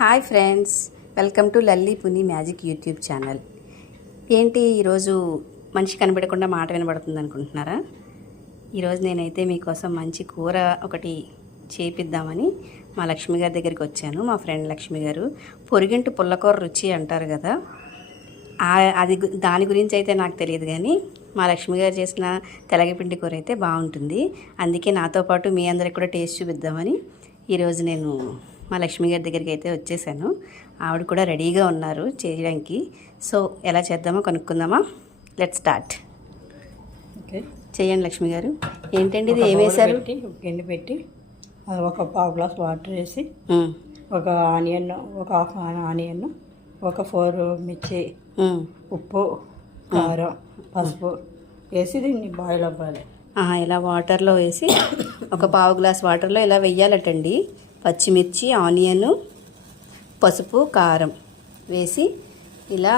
Hi friends, welcome to Lalli Puni magic YouTube channel. ఏంటి ఈరోజు మనిషి కనబడకుండా మాట వినబడుతుంది అనుకుంటున్నారా? ఈరోజు నేనైతే మీకోసం మంచి కూర ఒకటి చేపిద్దామని మా లక్ష్మి గారి దగ్గరికి వచ్చాను. మా ఫ్రెండ్ లక్ష్మి గారు పొరిగింటి పుల్లకూర రుచి అంటారు కదా, దాని గురించి అయితే నాకు తెలియదు, కానీ మా లక్ష్మి గారు చేసిన తెలగపిండి కూర అయితే బాగుంటుంది. అందుకే నాతో పాటు మీ అందరికి కూడా టేస్ట్ చూపిద్దామని ఈరోజు నేను మా లక్ష్మి గారి దగ్గరికి అయితే వచ్చేసాను. ఆవిడ కూడా రెడీగా ఉన్నారు చేయడానికి. సో ఎలా చేద్దామో కనుక్కుందామా? Let's start. ఓకే, చేయండి లక్ష్మి గారు. ఏంటండి ఇది, ఏమేశారు? గిన్నె పెట్టి అది ఒక పావు గ్లాస్ వాటర్ వేసి ఒక ఆనియన్, ఒక హాఫ్ ఆనియన్, ఒక 4 మిర్చి, ఉప్పు, కారం, పసుపు వేసి దీన్ని బాయిల్ అవ్వాలి. ఇలా వాటర్లో వేసి ఒక పావు గ్లాస్ వాటర్లో ఇలా వెయ్యాలటండి. పచ్చిమిర్చి, ఆనియన్, పసుపు, కారం వేసి ఇలా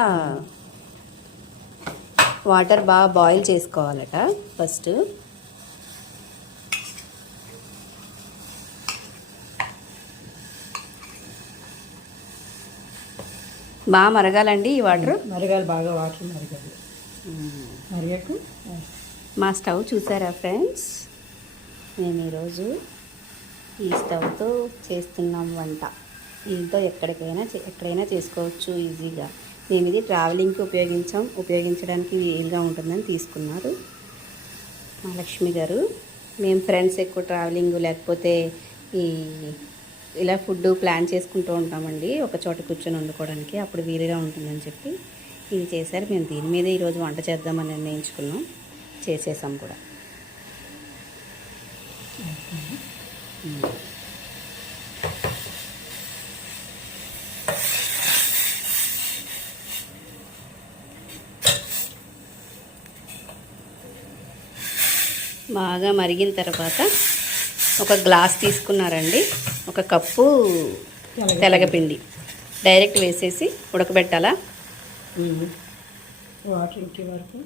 వాటర్ బాగా బాయిల్ చేసుకోవాలట. ఫస్ట్ బాగా మరగాలండి ఈ వాటర్. మరగాలి, బాగా వాటర్ మరగాలి. మరిగాక మా స్టవ్ చూసారా ఫ్రెండ్స్? మేము ఈరోజు ఈ స్టవ్తో చేస్తున్నాం వంట. దీంతో ఎక్కడైనా చేసుకోవచ్చు ఈజీగా. మేము ఇది ట్రావెలింగ్కి ఉపయోగించడానికి వీలుగా ఉంటుందని తీసుకున్నారు మా లక్ష్మి గారు. మేము ఫ్రెండ్స్ ఎక్కువ ట్రావెలింగ్ లేకపోతే ఇలా ఫుడ్ ప్లాన్ చేసుకుంటూ ఉంటామండి, ఒక చోట కూర్చొని వండుకోవడానికి. అప్పుడు వీలుగా ఉంటుందని చెప్పి ఇది చేశారు. మేము దీని మీద ఈరోజు వంట చేద్దామని నిర్ణయించుకున్నాం, చేసేసాం కూడా. బాగా మరిగిన తర్వాత ఒక గ్లాస్ తీసుకున్నారండి, ఒక కప్పు తెలగపిండి డైరెక్ట్ వేసేసి ఉడకబెట్టాలా? వాటర్ ఇంకే వరకు.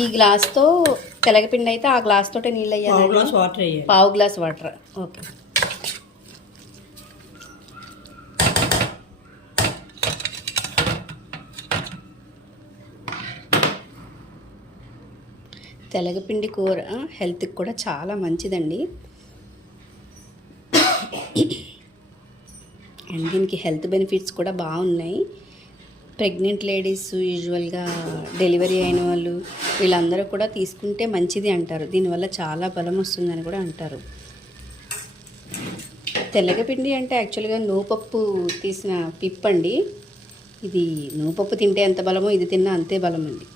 ఈ గ్లాస్తో తెలగపిండి అయితే ఆ గ్లాస్ తోటే నీళ్ళు అయ్యాలి. పావు గ్లాస్ వాటర్. ఓకే. తెలగపిండి కూర హెల్త్కి కూడా చాలా మంచిదండి. అండ్ దీనికి హెల్త్ బెనిఫిట్స్ కూడా బాగున్నాయి. ప్రెగ్నెంట్ లేడీస్, యూజువల్గా డెలివరీ అయిన వాళ్ళు, వీళ్ళందరూ కూడా తీసుకుంటే మంచిది అంటారు. దీనివల్ల చాలా బలం వస్తుందని కూడా అంటారు. తెల్లగపిండి అంటే యాక్చువల్గా నూపప్పు తీసిన పిప్పండి. ఇది నూపప్పు తింటే ఎంత బలమో ఇది తిన్నా అంతే బలం అండి.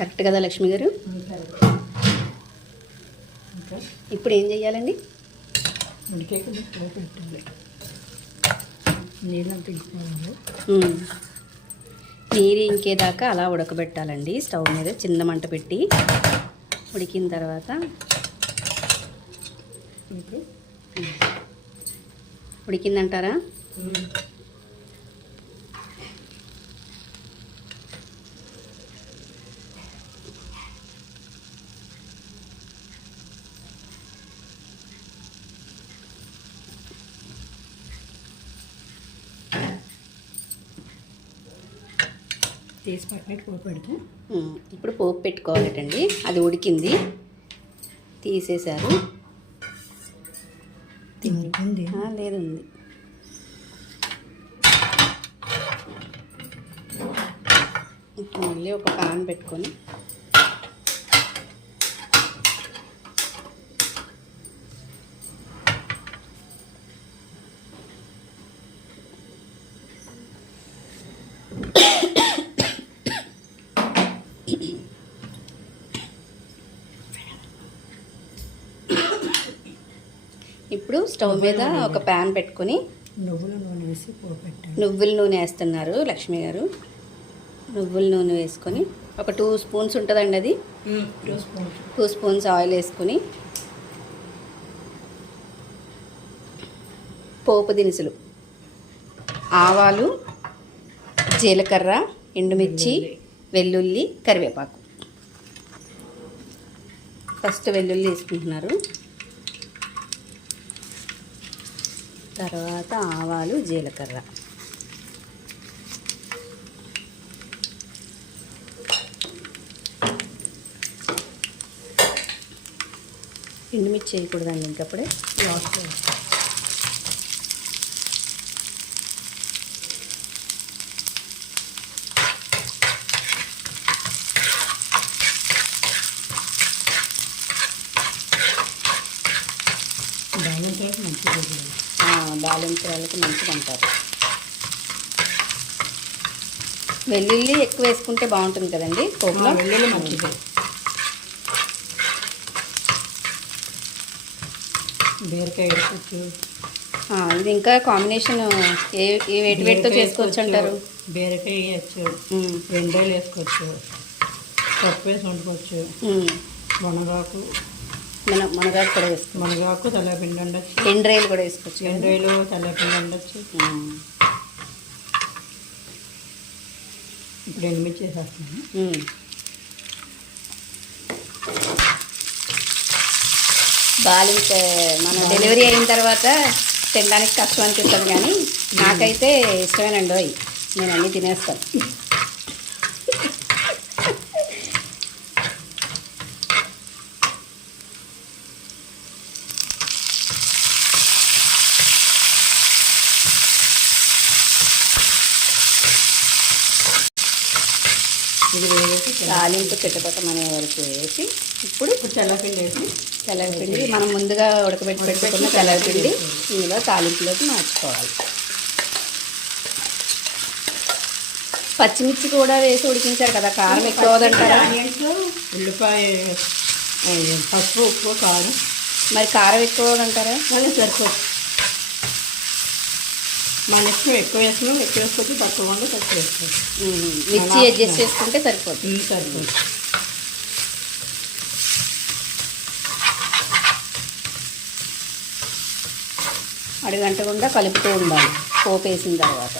కరెక్ట్ కదా లక్ష్మి గారు? ఇప్పుడు ఏం చెయ్యాలండి? నీరు ఇంకేదాకా అలా ఉడకబెట్టాలండి. స్టవ్ మీద చిన్న మంట పెట్టి ఉడికిన తర్వాత ఉడికిందంటారా? తీసి పట్టినట్టు పోపు పెడతాం. ఇప్పుడు పోపు పెట్టుకోవాలటండి. అది ఉడికింది, తీసేశారు. లేదు, ఉంది. మళ్ళీ ఒక పాన్ పెట్టుకొని ఇప్పుడు స్టవ్ మీద ఒక ప్యాన్ పెట్టుకొని నువ్వుల నూనె వేసి పోపెట్టాను. నువ్వుల నూనె వేస్తున్నారు లక్ష్మి గారు. నువ్వుల నూనె వేసుకొని ఒక 2 స్పూన్స్ ఉంటుందండి, అది 2 స్పూన్స్ ఆయిల్ వేసుకొని పోపు దినుసులు, ఆవాలు, జీలకర్ర, ఎండుమిర్చి, వెల్లుల్లి, కరివేపాకు. ఫస్ట్ వెల్లుల్లి వేసుకుంటున్నారు, తర్వాత ఆవాలు, జీలకర్ర. ఎండుమిర్చి వేయకూడదండి ఇంకప్పుడే. దాలింపురాలకి మంచిది అంటారు. వెల్లుల్లి ఎక్కువ వేసుకుంటే బాగుంటుంది కదండి పోపులో. వెల్లుల్లి మంచిది. బీరకాయ వేసుకోవచ్చు. ఇది ఇంకా కాంబినేషన్ వేటితో చేసుకోవచ్చు అంటారు. బీరకాయ వేయచ్చు, ఎండ్రాయిలు వేసుకోవచ్చు, పప్పు వేసి వండుకోవచ్చు. మునగాకు కూడా వేసుకోవచ్చు. మునగాకు తెల్లపిండి ఉండొచ్చు. ఎండ్రాయిలు కూడా వేసుకోవచ్చు. ఎండ్రాయిలు తెల్లపిండి ఉండొచ్చు. ఇప్పుడు ఎండుమిర్చి వేసేస్తున్నాను. బాలింత మనం డెలివరీ అయిన తర్వాత తినడానికి కష్టం అనిపిస్తుంది, కానీ నాకైతే ఇష్టమేనండి. నేను అన్నీ తినేస్తాను. ఇది వేసి తాలింపు చిట్టపట్టం అనే వరకు వేసి ఇప్పుడు తెల్లపిండి మనం ముందుగా పెట్టుకున్న తెల్లపిండి ఇందులో తాలింపులోకి మార్చుకోవాలి. పచ్చిమిర్చి కూడా వేసి ఉడికించారు కదా, కారం ఎక్కువ అవుదంటారా? ఉల్లిపాయ, పసుపు, ఉప్పు, కారం. మరి కారం ఎక్కువ అవుదంటారా? సరిపోతుంది. మన ఇష్టం, ఎక్కువ వేసుకున్నాం ఎక్కువ వేసుకొచ్చి, తక్కువ ఉండి తక్కువ వేసుకోవచ్చు. మిర్చి అడ్జస్ట్ చేసుకుంటే సరిపోతుంది. సరిపోతుంది. అడుగంటకుండా కలుపుతూ ఉండాలి పోపు వేసిన తర్వాత.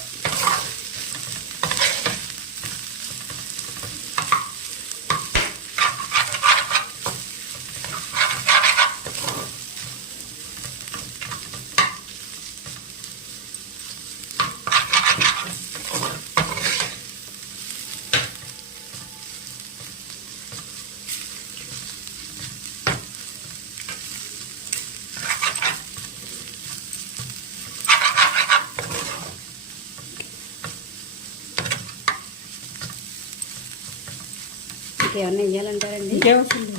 ఇంకేమన్నా వేయాలంటారండి?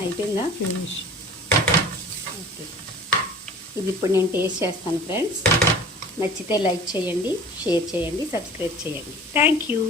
అయిపోయిందా? ఫినిష్. ఓకే, ఇది ఇప్పుడు నేను టేస్ట్ చేస్తాను ఫ్రెండ్స్. నచ్చితే లైక్ చేయండి, షేర్ చేయండి, సబ్స్క్రైబ్ చేయండి. Thank you.